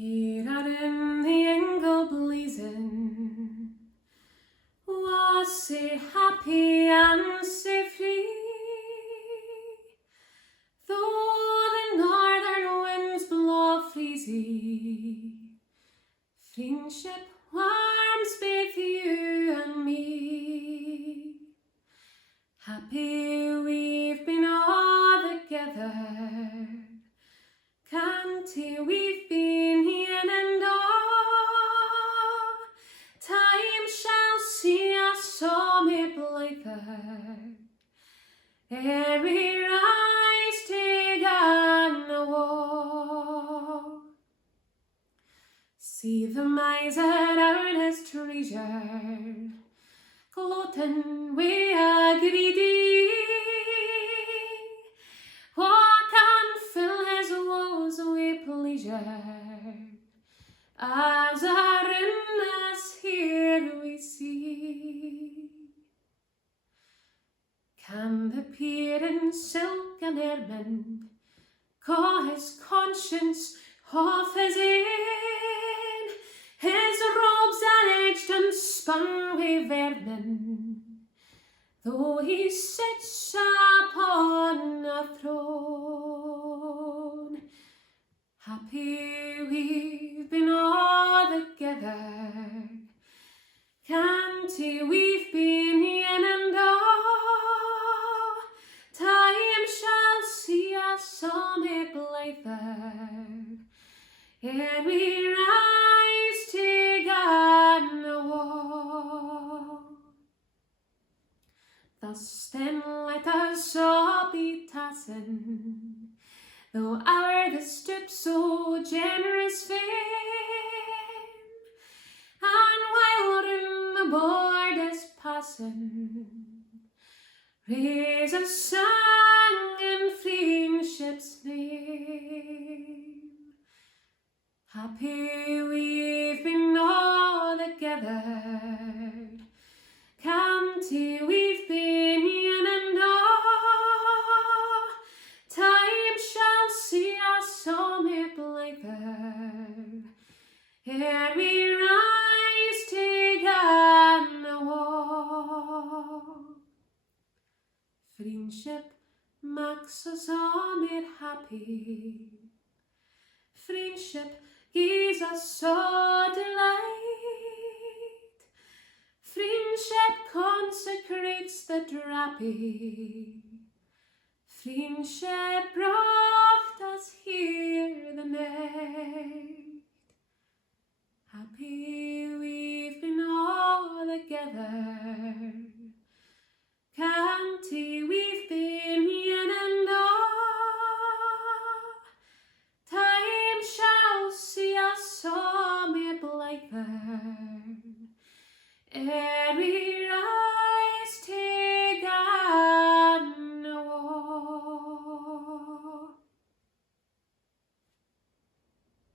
Here out in the ingle blazing, was sae happy and sae free, though the northern winds blow freezy. Friendship warms both you and me. Happy we've been all together, Canty we've been in and all. Time shall see us all made blyther, ere we rise together woe. See the miser earnest treisure, Glutton Whae greedy. Whae can fill his woes with pleisure, as aroon us here we see. Can the peer in silk and ermine call his conscience off his in, his robes are edged and spun with vermin, though he sits upon a throne. Happy we've been all together, Canty we've been in and all. Time shall see us all made blyther, ere we rise together woe. Thus then let us all be tassin', though our the stoop so generous fame, and while round the board is passin', raise a song in Freenships Name. Happy we've been all together, Canty we've been in and all. Time shall see us all made blyther, ere we rise together woe. Friendship makes us all made happy, friendship gives us so delight. Friendship consecrates the drappy, friendship brought us here the night. Happy we've been all together, Canty we've been in and all. Time shall see us all made blyther, ere we